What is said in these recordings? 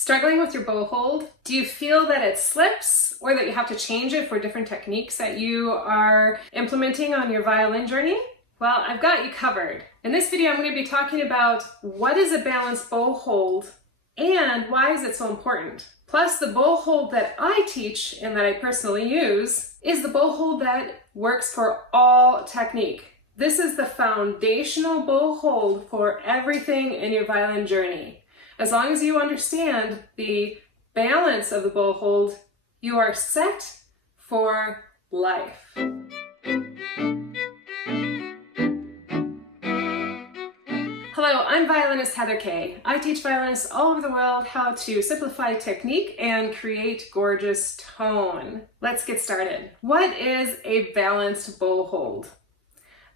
Struggling with your bow hold? Do you feel that it slips or that you have to change it for different techniques that you are implementing on your violin journey? Well, I've got you covered. In this video, I'm going to be talking about what is a balanced bow hold and why is it so important. Plus, the bow hold that I teach and that I personally use is the bow hold that works for all technique. This is the foundational bow hold for everything in your violin journey. As long as you understand the balance of the bow hold, you are set for life. Hello, I'm violinist Heather Kay. I teach violinists all over the world how to simplify technique and create gorgeous tone. Let's get started. What is a balanced bow hold?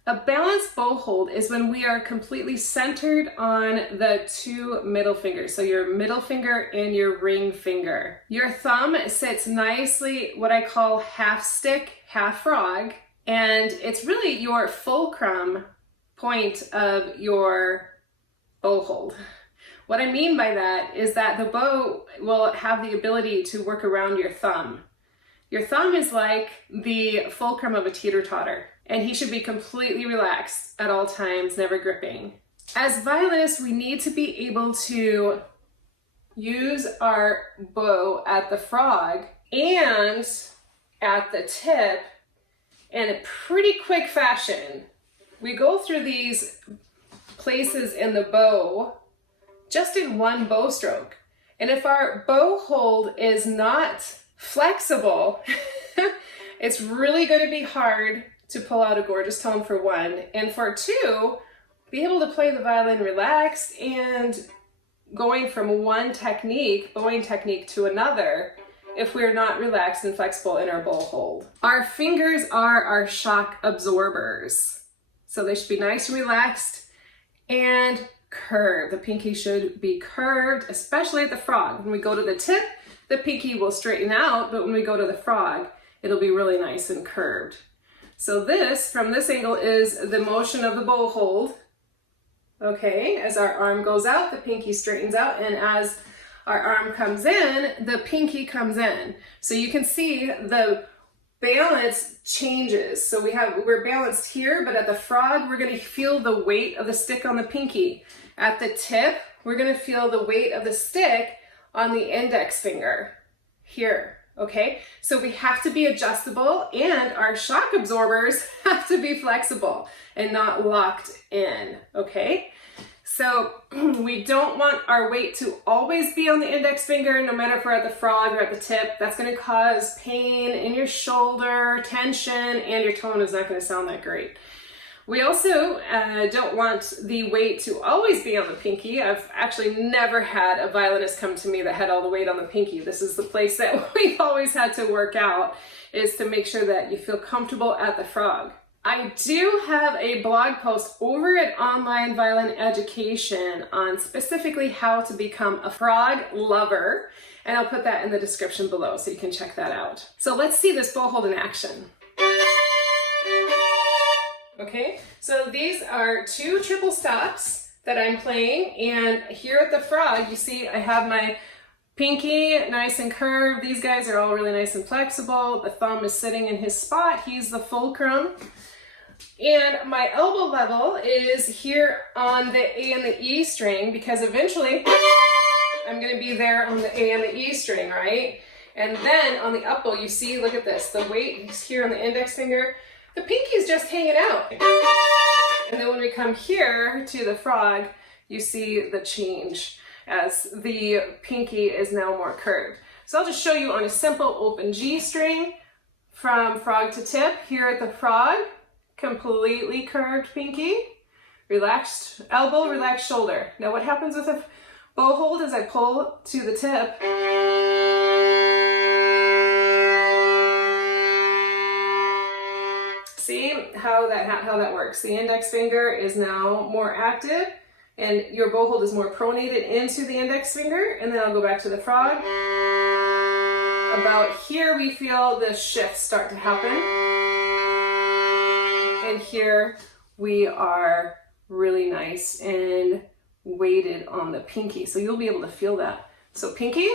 A balanced bow hold is when we are completely centered on the two middle fingers. So your middle finger and your ring finger. Your thumb sits nicely, what I call half stick, half frog, and it's really your fulcrum point of your bow hold. What I mean by that is that the bow will have the ability to work around your thumb. Your thumb is like the fulcrum of a teeter-totter, and he should be completely relaxed at all times, never gripping. As violinists, we need to be able to use our bow at the frog and at the tip in a pretty quick fashion. We go through these places in the bow just in one bow stroke. And if our bow hold is not flexible, it's really going to be hard to pull out a gorgeous tone for one, and for two, be able to play the violin relaxed and going from one technique, bowing technique to another, if we're not relaxed and flexible in our bow hold. Our fingers are our shock absorbers, so they should be nice and relaxed and curved. The pinky should be curved, especially at the frog. When we go to the tip, the pinky will straighten out, but when we go to the frog, it'll be really nice and curved. So this, from this angle, is the motion of the bow hold. Okay, as our arm goes out, the pinky straightens out, and as our arm comes in, the pinky comes in. So you can see the balance changes. So we're balanced here, but at the frog, we're going to feel the weight of the stick on the pinky. At the tip, we're going to feel the weight of the stick on the index finger here. Okay, so we have to be adjustable, and our shock absorbers have to be flexible and not locked in. Okay, so we don't want our weight to always be on the index finger, no matter if we're at the frog or at the tip. That's going to cause pain in your shoulder, tension, and your tone is not going to sound that great. We also don't want the weight to always be on the pinky. I've actually never had a violinist come to me that had all the weight on the pinky. This is the place that we've always had to work out, is to make sure that you feel comfortable at the frog. I do have a blog post over at Online Violin Education on specifically how to become a frog lover, and I'll put that in the description below so you can check that out. So let's see this bow hold in action. Okay, so these are two triple stops that I'm playing, and here at the frog, you see I have my pinky nice and curved. These guys are all really nice and flexible. The thumb is sitting in his spot. He's the fulcrum. And my elbow level is here on the A and the E string, because eventually I'm going to be there on the A and the E string, right? And then on the up bow, you see, look at this, the weight is here on the index finger. The pinky is just hanging out. And then when we come here to the frog, you see the change as the pinky is now more curved. So I'll just show you on a simple open G string from frog to tip. Here at the frog, completely curved pinky, relaxed elbow, relaxed shoulder. Now what happens with a bow hold is I pull to the tip. See how that works. The index finger is now more active, and your bow hold is more pronated into the index finger, and then I'll go back to the frog. About here we feel the shift start to happen, and here we are really nice and weighted on the pinky, so you'll be able to feel that So pinky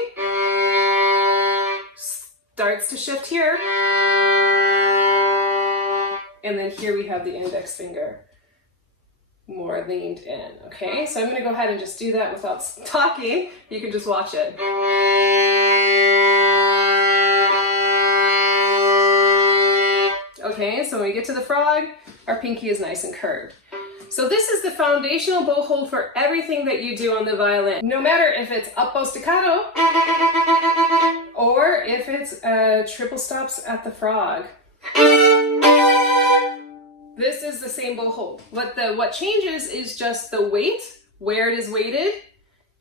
starts to shift here. And then here we have the index finger more leaned in, okay? So I'm gonna go ahead and just do that without talking. You can just watch it. Okay, so when we get to the frog, our pinky is nice and curved. So this is the foundational bow hold for everything that you do on the violin. No matter if it's up bow staccato or if it's triple stops at the frog. This is the same bow hold. What changes is just the weight, where it is weighted,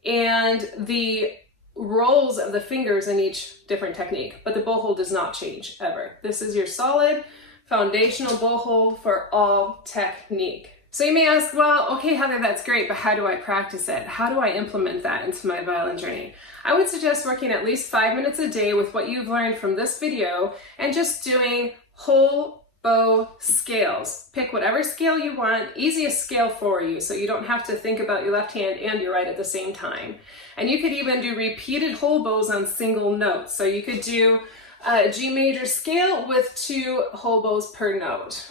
and the rolls of the fingers in each different technique. But the bow hold does not change ever. This is your solid foundational bow hold for all technique. So you may ask, well, okay, Heather, that's great, but how do I practice it? How do I implement that into my violin journey? I would suggest working at least 5 minutes a day with what you've learned from this video and just doing whole bow scales. Pick whatever scale you want, easiest scale for you, so you don't have to think about your left hand and your right at the same time. And you could even do repeated whole bows on single notes. So you could do a G major scale with 2 whole bows per note.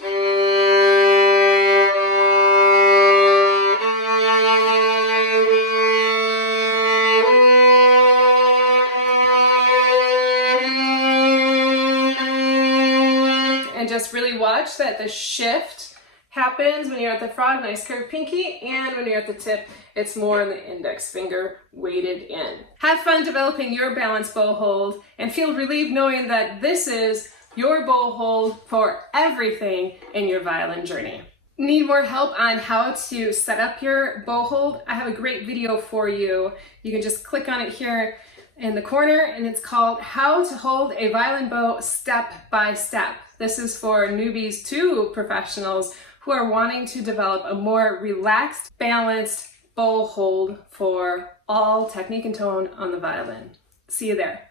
And just really watch that the shift happens when you're at the frog, nice curved pinky, and when you're at the tip, it's more in the index finger weighted in. Have fun developing your balanced bow hold and feel relieved knowing that this is your bow hold for everything in your violin journey. Need more help on how to set up your bow hold? I have a great video for you. You can just click on it here in the corner, and it's called How to Hold a Violin Bow Step by Step. This is for newbies to professionals who are wanting to develop a more relaxed, balanced bow hold for all technique and tone on the violin. See you there.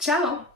Ciao!